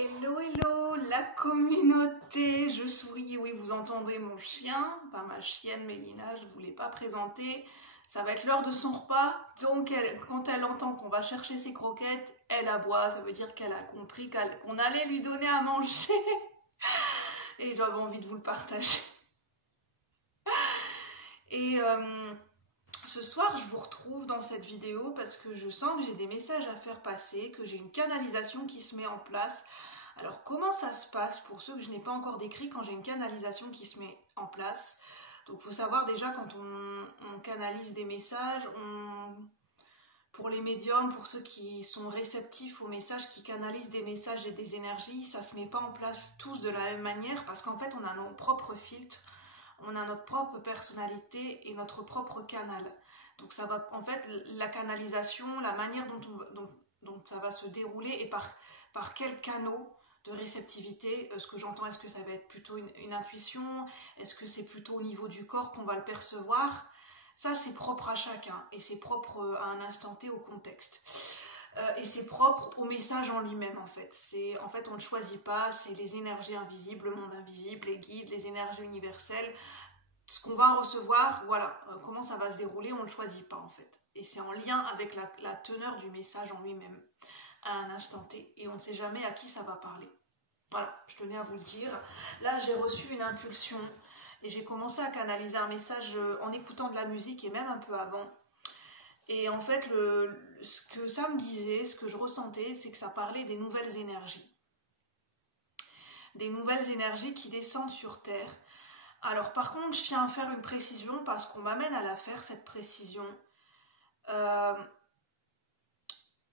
Hello, hello, la communauté, je souris, oui, vous entendez mon chien, pas ma chienne Mélina, je ne vous l'ai pas présentée, ça va être l'heure de son repas, donc quand elle entend qu'on va chercher ses croquettes, elle aboie, ça veut dire qu'elle a compris qu'on allait lui donner à manger, et j'avais envie de vous le partager. Et ce soir, je vous retrouve dans cette vidéo parce que je sens que j'ai des messages à faire passer, que j'ai une canalisation qui se met en place. Alors, comment ça se passe pour ceux que je n'ai pas encore décrit quand j'ai une canalisation qui se met en place? Donc, il faut savoir déjà quand on canalise des messages, pour les médiums, pour ceux qui sont réceptifs aux messages, qui canalisent des messages et des énergies, ça ne se met pas en place tous de la même manière parce qu'en fait, on a nos propres filtres. On a notre propre personnalité et notre propre canal. Donc ça va, en fait, la canalisation, la manière dont ça va se dérouler et par quels canaux de réceptivité, ce que j'entends, est-ce que ça va être plutôt une intuition, est-ce que c'est plutôt au niveau du corps qu'on va le percevoir? Ça, c'est propre à chacun et c'est propre à un instant T au contexte. Et c'est propre au message en lui-même en fait. En fait, on ne choisit pas, c'est les énergies invisibles, le monde invisible, les guides, les énergies universelles. Ce qu'on va recevoir, voilà, comment ça va se dérouler, on ne le choisit pas en fait. Et c'est en lien avec la teneur du message en lui-même, à un instant T. Et on ne sait jamais à qui ça va parler. Voilà, je tenais à vous le dire. Là, j'ai reçu une impulsion et j'ai commencé à canaliser un message en écoutant de la musique et même un peu avant. Et en fait, ce que ça me disait, ce que je ressentais, c'est que ça parlait des nouvelles énergies. Des nouvelles énergies qui descendent sur Terre. Alors par contre, je tiens à faire une précision parce qu'on m'amène à la faire, cette précision.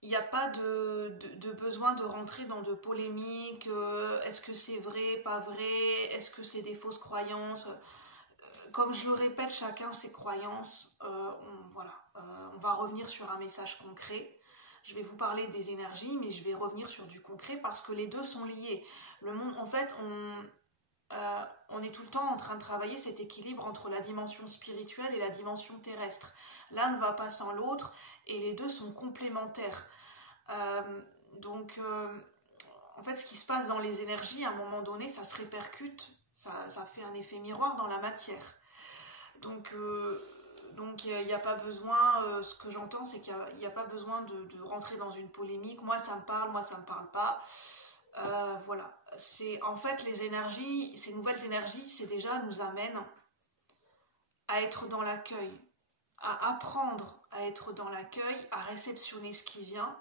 Il n'y a pas de besoin de rentrer dans de polémiques. Est-ce que c'est vrai, pas vrai? Est-ce que c'est des fausses croyances? Comme je le répète, chacun ses croyances. On va revenir sur un message concret. Je vais vous parler des énergies, mais je vais revenir sur du concret parce que les deux sont liés. Le monde, en fait, on est tout le temps en train de travailler cet équilibre entre la dimension spirituelle et la dimension terrestre. L'un ne va pas sans l'autre et les deux sont complémentaires. En fait, ce qui se passe dans les énergies, à un moment donné, ça se répercute, ça fait un effet miroir dans la matière. Donc il n'y a pas besoin, ce que j'entends, c'est qu'il n'y a pas besoin de rentrer dans une polémique. Moi, ça me parle, moi, ça ne me parle pas. Voilà. En fait, les énergies, ces nouvelles énergies, c'est déjà nous amènent à être dans l'accueil, à apprendre à être dans l'accueil, à réceptionner ce qui vient,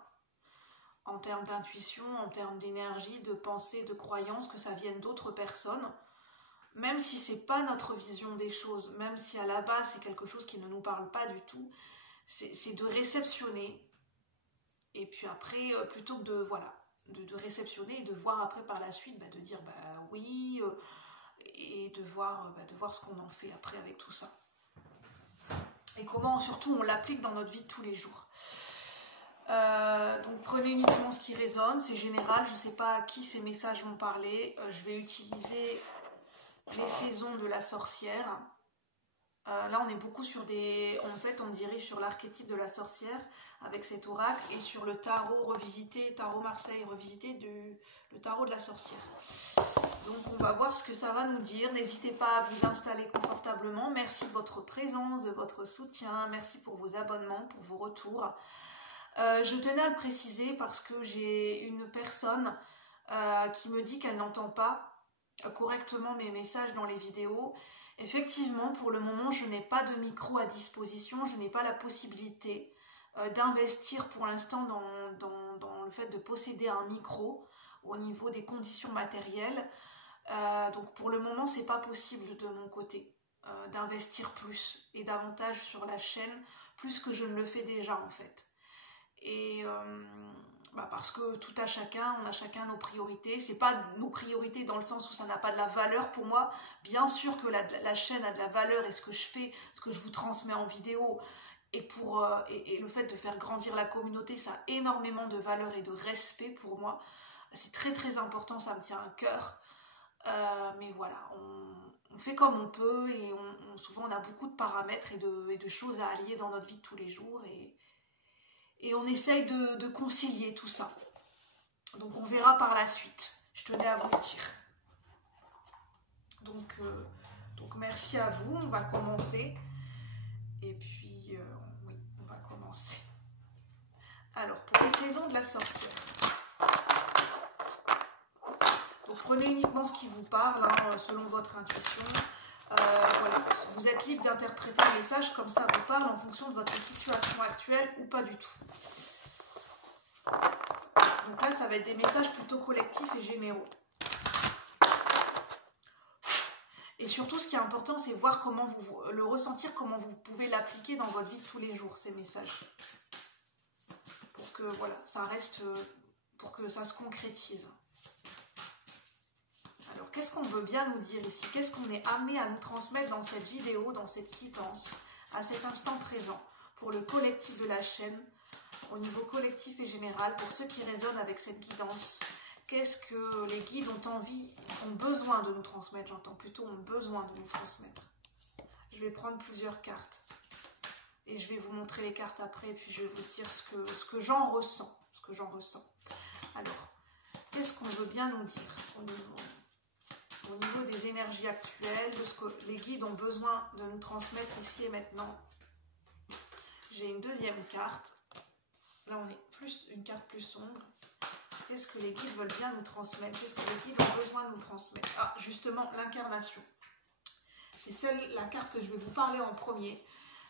en termes d'intuition, en termes d'énergie, de pensée, de croyance, que ça vienne d'autres personnes. Même si c'est pas notre vision des choses, même si à la base c'est quelque chose qui ne nous parle pas du tout, c'est de réceptionner. Et puis après, plutôt que de réceptionner et de voir après par la suite, de dire oui, et de voir ce qu'on en fait après avec tout ça. Et comment surtout on l'applique dans notre vie de tous les jours. Donc prenez uniquement ce qui résonne, c'est général, je ne sais pas à qui ces messages vont parler. Je vais utiliser les saisons de la sorcière. Là on est beaucoup sur en fait on dirige sur l'archétype de la sorcière avec cet oracle et sur le tarot revisité, tarot Marseille revisité, le tarot de la sorcière. Donc on va voir ce que ça va nous dire. N'hésitez pas à vous installer confortablement. Merci de votre présence, de votre soutien, merci pour vos abonnements, pour vos retours. Je tenais à le préciser parce que j'ai une personne qui me dit qu'elle n'entend pas correctement mes messages dans les vidéos. Effectivement, pour le moment, je n'ai pas de micro à disposition, je n'ai pas la possibilité d'investir pour l'instant dans le fait de posséder un micro au niveau des conditions matérielles. Donc pour le moment, c'est pas possible de mon côté d'investir plus et davantage sur la chaîne, plus que je ne le fais déjà en fait. Et parce que tout à chacun, on a chacun nos priorités. C'est pas nos priorités dans le sens où ça n'a pas de la valeur pour moi. Bien sûr que la chaîne a de la valeur et ce que je fais, ce que je vous transmets en vidéo et le fait de faire grandir la communauté, ça a énormément de valeur et de respect pour moi. C'est très très important, ça me tient à cœur. Mais voilà, on fait comme on peut et souvent on a beaucoup de paramètres et de choses à allier dans notre vie de tous les jours et on essaye de concilier tout ça. Donc on verra par la suite. Je tenais à vous le dire. Donc merci à vous. On va commencer. Et puis, oui, on va commencer. Alors, pour les saisons de la sorcière. Donc prenez uniquement ce qui vous parle, hein, selon votre intuition. Voilà. Vous êtes libre d'interpréter un message comme ça vous parle en fonction de votre situation actuelle ou pas du tout. Donc là, ça va être des messages plutôt collectifs et généraux. Et surtout, ce qui est important, c'est voir comment le ressentir, comment vous pouvez l'appliquer dans votre vie de tous les jours, ces messages. Pour que, voilà, ça reste, pour que ça se concrétise. Alors, qu'est-ce qu'on veut bien nous dire ici? Qu'est-ce qu'on est amené à nous transmettre dans cette vidéo, dans cette quittance, à cet instant présent, pour le collectif de la chaîne, au niveau collectif et général, pour ceux qui résonnent avec cette guidance? Qu'est-ce que les guides ont besoin de nous transmettre? J'entends plutôt ont besoin de nous transmettre. Je vais prendre plusieurs cartes et je vais vous montrer les cartes après, et puis je vais vous dire ce que j'en ressens. Alors, qu'est-ce qu'on veut bien nous dire au niveau des énergies actuelles, de ce que les guides ont besoin de nous transmettre ici et maintenant? J'ai une deuxième carte. Là, on est une carte plus sombre. Qu'est-ce que les guides veulent bien nous transmettre? Qu'est-ce que les guides ont besoin de nous transmettre? Ah, justement, l'incarnation. C'est la carte que je vais vous parler en premier.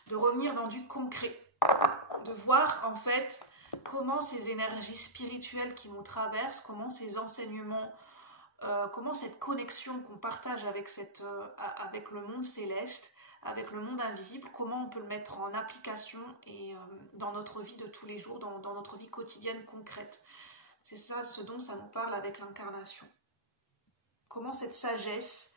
De revenir dans du concret. De voir, en fait, comment ces énergies spirituelles qui nous traversent, comment ces enseignements, comment cette connexion qu'on partage avec le monde céleste, avec le monde invisible, comment on peut le mettre en application et dans notre vie de tous les jours, dans notre vie quotidienne concrète. C'est ça ce dont ça nous parle avec l'incarnation. Comment cette sagesse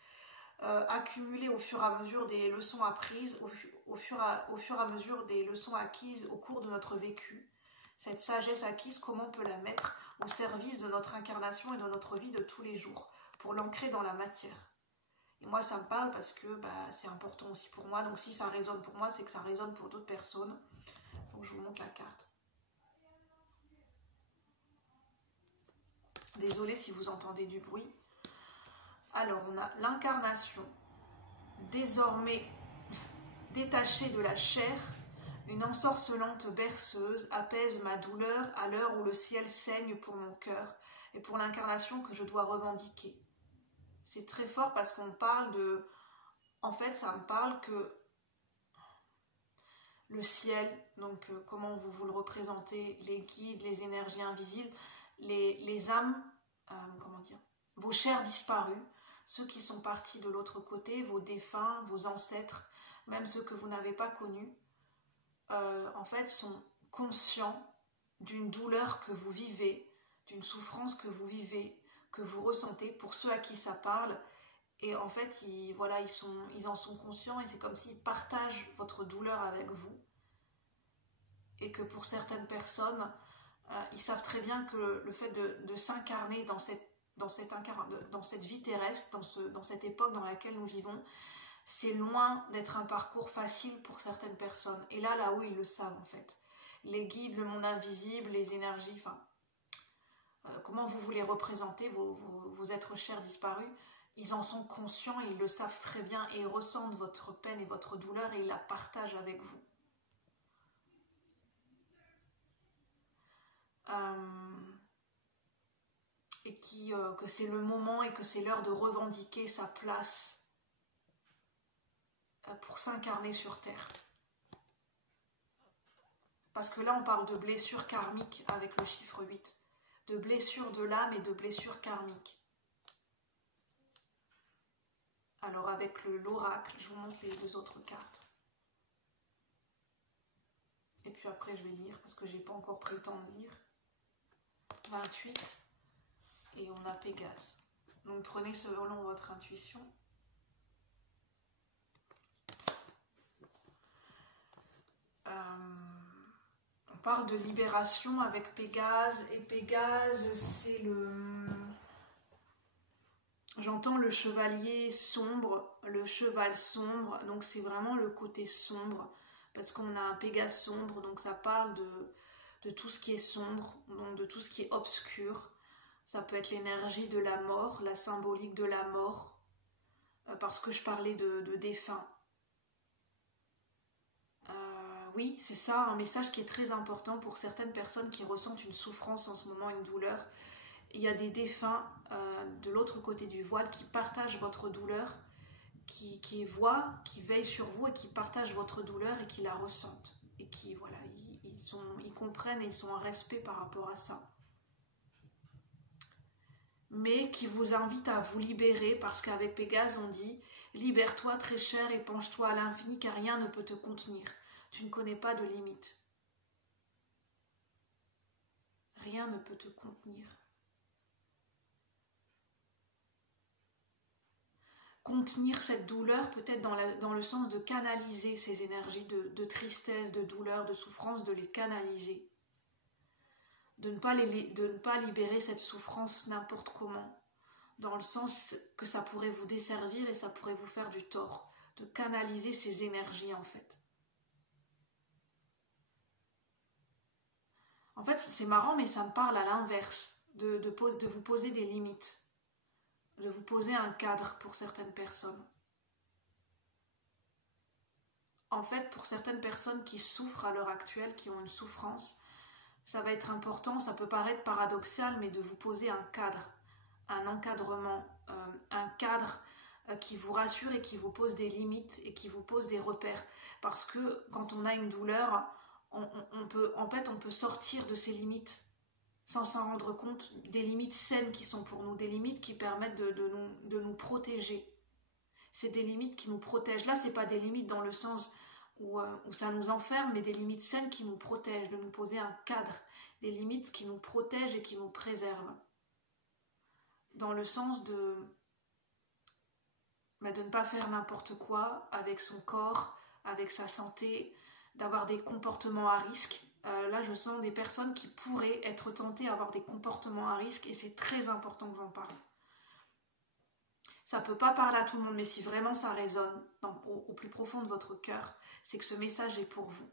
accumulée au fur et à mesure des leçons apprises, au fur et à mesure des leçons acquises au cours de notre vécu, cette sagesse acquise, comment on peut la mettre au service de notre incarnation et de notre vie de tous les jours, pour l'ancrer dans la matière. Et moi, ça me parle parce que c'est important aussi pour moi. Donc si ça résonne pour moi, c'est que ça résonne pour d'autres personnes. Donc je vous montre la carte. Désolée si vous entendez du bruit. Alors, on a l'incarnation, désormais détachée de la chair, une ensorcelante berceuse apaise ma douleur à l'heure où le ciel saigne pour mon cœur et pour l'incarnation que je dois revendiquer. C'est très fort parce qu'on parle de... En fait, ça me parle que le ciel, donc comment vous le représentez, les guides, les énergies invisibles, les âmes, comment dire, vos chers disparus, ceux qui sont partis de l'autre côté, vos défunts, vos ancêtres, même ceux que vous n'avez pas connus, en fait sont conscients d'une douleur que vous vivez, d'une souffrance que vous vivez, que vous ressentez, pour ceux à qui ça parle. Et en fait, ils en sont conscients, et c'est comme s'ils partagent votre douleur avec vous. Et que pour certaines personnes, ils savent très bien que le fait de s'incarner dans cette vie terrestre, dans cette époque dans laquelle nous vivons, c'est loin d'être un parcours facile pour certaines personnes. Et là où ils le savent en fait. Les guides, le monde invisible, les énergies, enfin, comment vous les représentez, vos êtres chers disparus, ils en sont conscients et ils le savent très bien et ils ressentent votre peine et votre douleur et ils la partagent avec vous. Et que c'est le moment et que c'est l'heure de revendiquer sa place pour s'incarner sur Terre. Parce que là, on parle de blessures karmiques avec le chiffre 8. De blessures de l'âme et de blessures karmiques. Alors avec l'oracle, je vous montre les deux autres cartes. Et puis après, je vais lire parce que j'ai pas encore pris le temps de lire. 28. Et on a Pégase. Donc prenez selon votre intuition. On parle de libération avec Pégase. Et Pégase, c'est j'entends le chevalier sombre, le cheval sombre. Donc c'est vraiment le côté sombre. Parce qu'on a un Pégase sombre. Donc ça parle de tout ce qui est sombre, donc de tout ce qui est obscur. Ça peut être l'énergie de la mort, la symbolique de la mort, parce que je parlais de défunts. Oui, c'est ça, un message qui est très important pour certaines personnes qui ressentent une souffrance en ce moment, une douleur. Il y a des défunts de l'autre côté du voile qui partagent votre douleur, qui voient, qui veillent sur vous et qui partagent votre douleur et qui la ressentent. Et qui, voilà, ils comprennent et ils sont en respect par rapport à ça. Mais qui vous invitent à vous libérer parce qu'avec Pégase, on dit « Libère-toi très cher et penche-toi à l'infini car rien ne peut te contenir. Tu ne connais pas de limite. Rien ne peut te contenir. » Contenir cette douleur, peut-être dans le sens de canaliser ces énergies de tristesse, de douleur, de souffrance, de les canaliser. De ne pas libérer cette souffrance n'importe comment, dans le sens que ça pourrait vous desservir et ça pourrait vous faire du tort. De canaliser ces énergies en fait. En fait, c'est marrant, mais ça me parle à l'inverse, de vous poser des limites. De vous poser un cadre pour certaines personnes. En fait, pour certaines personnes qui souffrent à l'heure actuelle, qui ont une souffrance, ça va être important, ça peut paraître paradoxal, mais de vous poser un cadre, un encadrement, un cadre qui vous rassure et qui vous pose des limites et qui vous pose des repères. Parce que quand on a une douleur, on peut sortir de ces limites sans s'en rendre compte, des limites saines qui sont pour nous, des limites qui permettent de nous protéger. C'est des limites qui nous protègent. Là, ce n'est pas des limites dans le sens où ça nous enferme, mais des limites saines qui nous protègent, de nous poser un cadre, des limites qui nous protègent et qui nous préservent. Dans le sens de ne pas faire n'importe quoi avec son corps, avec sa santé, d'avoir des comportements à risque. Là, je sens des personnes qui pourraient être tentées à avoir des comportements à risque et c'est très important que j'en parle. Ça ne peut pas parler à tout le monde, mais si vraiment ça résonne au plus profond de votre cœur, c'est que ce message est pour vous.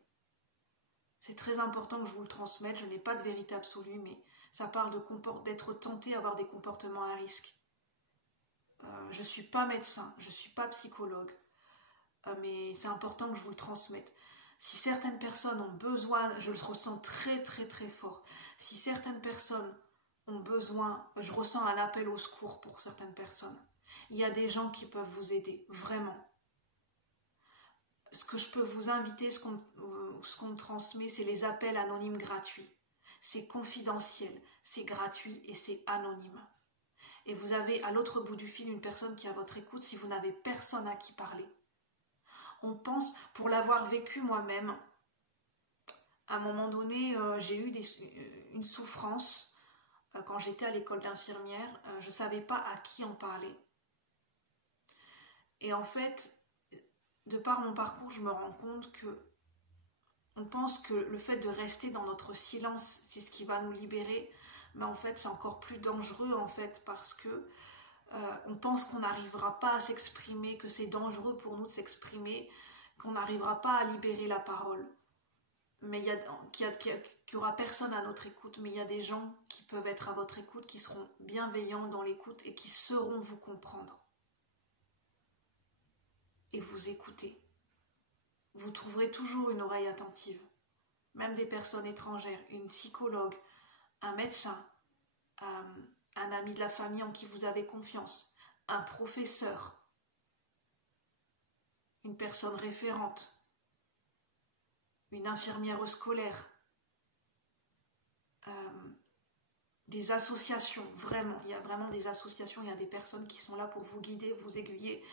C'est très important que je vous le transmette. Je n'ai pas de vérité absolue, mais ça parle d'être tenté à avoir des comportements à risque. Je ne suis pas médecin, je ne suis pas psychologue, mais c'est important que je vous le transmette. Si certaines personnes ont besoin, je le ressens très très très fort, si certaines personnes ont besoin, je ressens un appel au secours pour certaines personnes. Il y a des gens qui peuvent vous aider, vraiment. Ce que je peux vous inviter, ce qu'on me transmet, c'est les appels anonymes gratuits. C'est confidentiel, c'est gratuit et c'est anonyme. Et vous avez à l'autre bout du fil une personne qui est à votre écoute si vous n'avez personne à qui parler. On pense, pour l'avoir vécu moi-même, à un moment donné, j'ai eu une souffrance quand j'étais à l'école d'infirmière. Je ne savais pas à qui en parler. Et en fait, de par mon parcours, je me rends compte que on pense que le fait de rester dans notre silence, c'est ce qui va nous libérer. Mais en fait, c'est encore plus dangereux en fait parce que on pense qu'on n'arrivera pas à s'exprimer, que c'est dangereux pour nous de s'exprimer, qu'on n'arrivera pas à libérer la parole. Mais qu'il n'y aura personne à notre écoute, mais il y a des gens qui peuvent être à votre écoute, qui seront bienveillants dans l'écoute et qui sauront vous comprendre. Et vous écouter. Vous trouverez toujours une oreille attentive. Même des personnes étrangères, une psychologue, un médecin, un ami de la famille en qui vous avez confiance, un professeur, une personne référente, une infirmière scolaire, des associations, vraiment, il y a vraiment des associations, il y a des personnes qui sont là pour vous guider, vous aiguiller,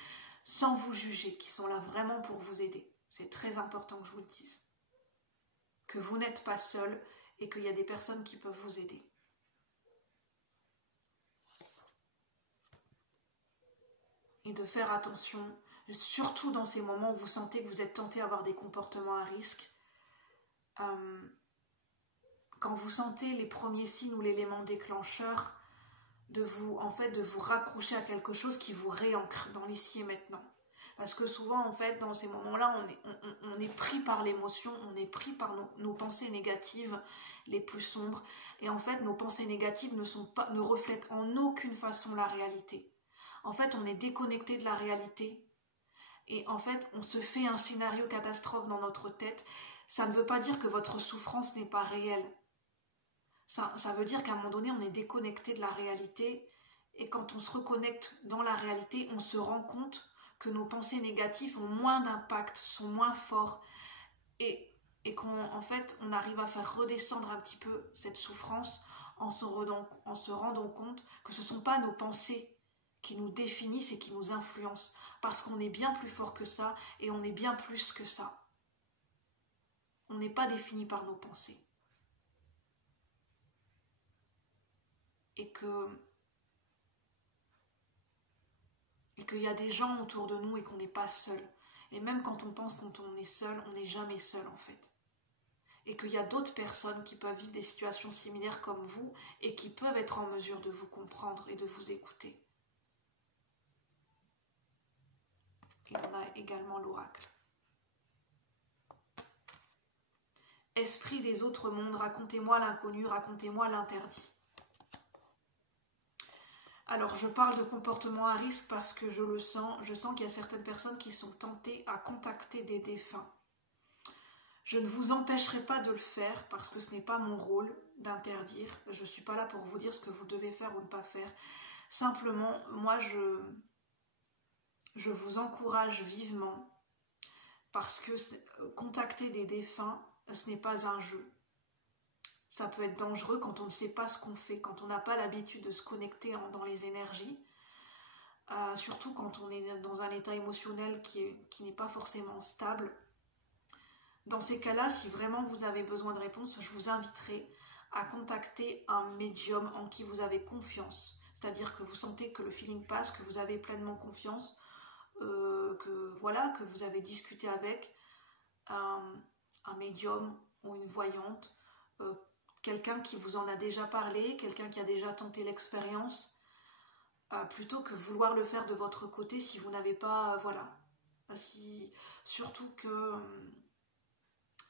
sans vous juger, qui sont là vraiment pour vous aider. C'est très important que je vous le dise. Que vous n'êtes pas seul et qu'il y a des personnes qui peuvent vous aider. Et de faire attention, surtout dans ces moments où vous sentez que vous êtes tenté à avoir des comportements à risque. Quand vous sentez les premiers signes ou l'élément déclencheur, de vous raccrocher à quelque chose qui vous réancre dans l'ici et maintenant. Parce que souvent, en fait, dans ces moments-là, on est pris par l'émotion, on est pris par nos pensées négatives les plus sombres. Et en fait, nos pensées négatives ne reflètent en aucune façon la réalité. En fait, on est déconnecté de la réalité. Et en fait, on se fait un scénario catastrophe dans notre tête. Ça ne veut pas dire que votre souffrance n'est pas réelle. Ça veut dire qu'à un moment donné, on est déconnecté de la réalité. Et quand on se reconnecte dans la réalité, on se rend compte que nos pensées négatives ont moins d'impact, sont moins forts. Et qu'en fait, on arrive à faire redescendre un petit peu cette souffrance en se rendant compte que ce ne sont pas nos pensées qui nous définissent et qui nous influencent. Parce qu'on est bien plus fort que ça et on est bien plus que ça. On n'est pas défini par nos pensées. Et qu'il y a des gens autour de nous et qu'on n'est pas seul. Et même quand on pense qu'on est seul, on n'est jamais seul en fait. Et qu'il y a d'autres personnes qui peuvent vivre des situations similaires comme vous et qui peuvent être en mesure de vous comprendre et de vous écouter. Et on a également l'oracle. Esprit des autres mondes, racontez-moi l'inconnu, racontez-moi l'interdit. Alors, je parle de comportement à risque parce que je sens qu'il y a certaines personnes qui sont tentées à contacter des défunts. Je ne vous empêcherai pas de le faire parce que ce n'est pas mon rôle d'interdire. Je ne suis pas là pour vous dire ce que vous devez faire ou ne pas faire. Simplement, moi, je vous encourage vivement parce que contacter des défunts, ce n'est pas un jeu. Ça peut être dangereux quand on ne sait pas ce qu'on fait, quand on n'a pas l'habitude de se connecter dans les énergies, surtout quand on est dans un état émotionnel qui n'est pas forcément stable. Dans ces cas-là, si vraiment vous avez besoin de réponses, je vous inviterai à contacter un médium en qui vous avez confiance. C'est-à-dire que vous sentez que le feeling passe, que vous avez pleinement confiance, que vous avez discuté avec un médium ou une voyante, quelqu'un qui vous en a déjà parlé, quelqu'un qui a déjà tenté l'expérience, plutôt que vouloir le faire de votre côté si vous n'avez pas, surtout que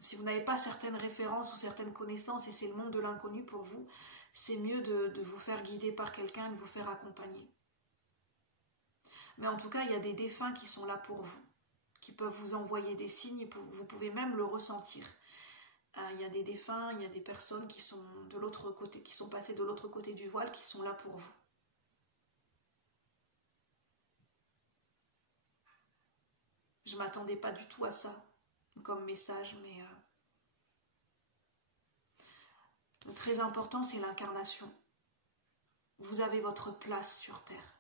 si vous n'avez pas certaines références ou certaines connaissances et c'est le monde de l'inconnu pour vous, c'est mieux de vous faire guider par quelqu'un et de vous faire accompagner. Mais en tout cas, il y a des défunts qui sont là pour vous, qui peuvent vous envoyer des signes et vous pouvez même le ressentir. Il y a des défunts, il y a des personnes qui sont de l'autre côté, qui sont passées de l'autre côté du voile, qui sont là pour vous. Je ne m'attendais pas du tout à ça comme message, mais le très important, c'est l'incarnation. Vous avez votre place sur Terre.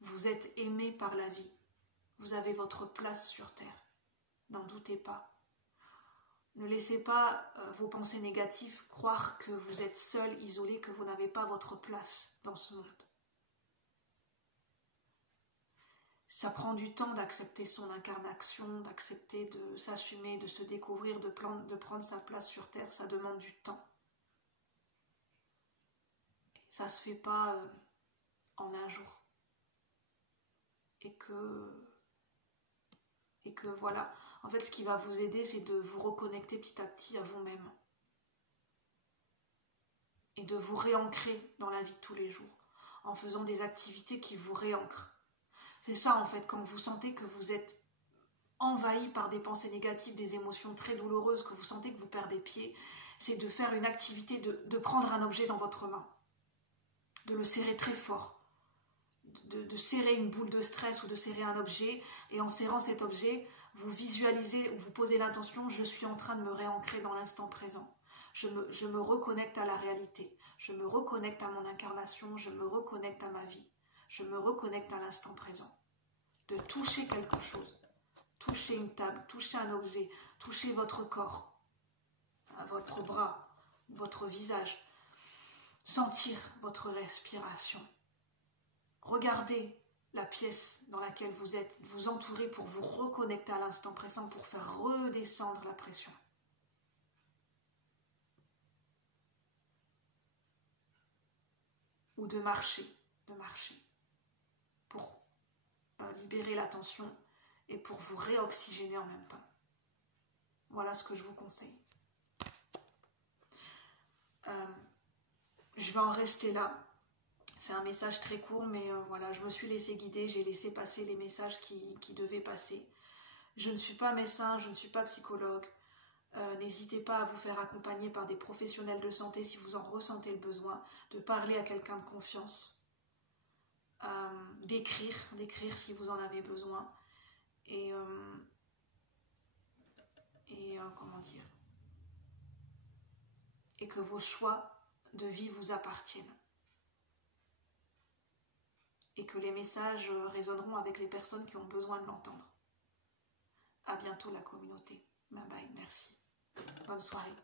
Vous êtes aimé par la vie. Vous avez votre place sur Terre. N'en doutez pas. Ne laissez pas vos pensées négatives croire que vous êtes seul, isolé, que vous n'avez pas votre place dans ce monde. Ça prend du temps d'accepter son incarnation, d'accepter de s'assumer, de se découvrir, de prendre sa place sur Terre. Ça demande du temps. Et ça ne se fait pas en un jour. Et que voilà, en fait ce qui va vous aider, c'est de vous reconnecter petit à petit à vous-même. Et de vous réancrer dans la vie de tous les jours, en faisant des activités qui vous réancrent. C'est ça en fait, quand vous sentez que vous êtes envahi par des pensées négatives, des émotions très douloureuses, que vous sentez que vous perdez pied, c'est de faire une activité, de prendre un objet dans votre main, de le serrer très fort, de serrer une boule de stress ou de serrer un objet, et en serrant cet objet, vous visualisez ou vous posez l'intention, je suis en train de me réancrer dans l'instant présent. Je me reconnecte à la réalité, je me reconnecte à mon incarnation, je me reconnecte à ma vie, je me reconnecte à l'instant présent. De toucher quelque chose, toucher une table, toucher un objet, toucher votre corps, votre bras, votre visage, sentir votre respiration. Regardez la pièce dans laquelle vous êtes, vous entourer pour vous reconnecter à l'instant présent, pour faire redescendre la pression. Ou de marcher, libérer la tension et pour vous réoxygéner en même temps. Voilà ce que je vous conseille. Je vais en rester là. C'est un message très court, mais voilà, je me suis laissée guider, j'ai laissé passer les messages qui devaient passer. Je ne suis pas médecin, je ne suis pas psychologue. N'hésitez pas à vous faire accompagner par des professionnels de santé si vous en ressentez le besoin, de parler à quelqu'un de confiance, d'écrire si vous en avez besoin, et comment dire, et que vos choix de vie vous appartiennent. Et que les messages résonneront avec les personnes qui ont besoin de l'entendre. À bientôt la communauté. Bye bye, merci. Bonne soirée.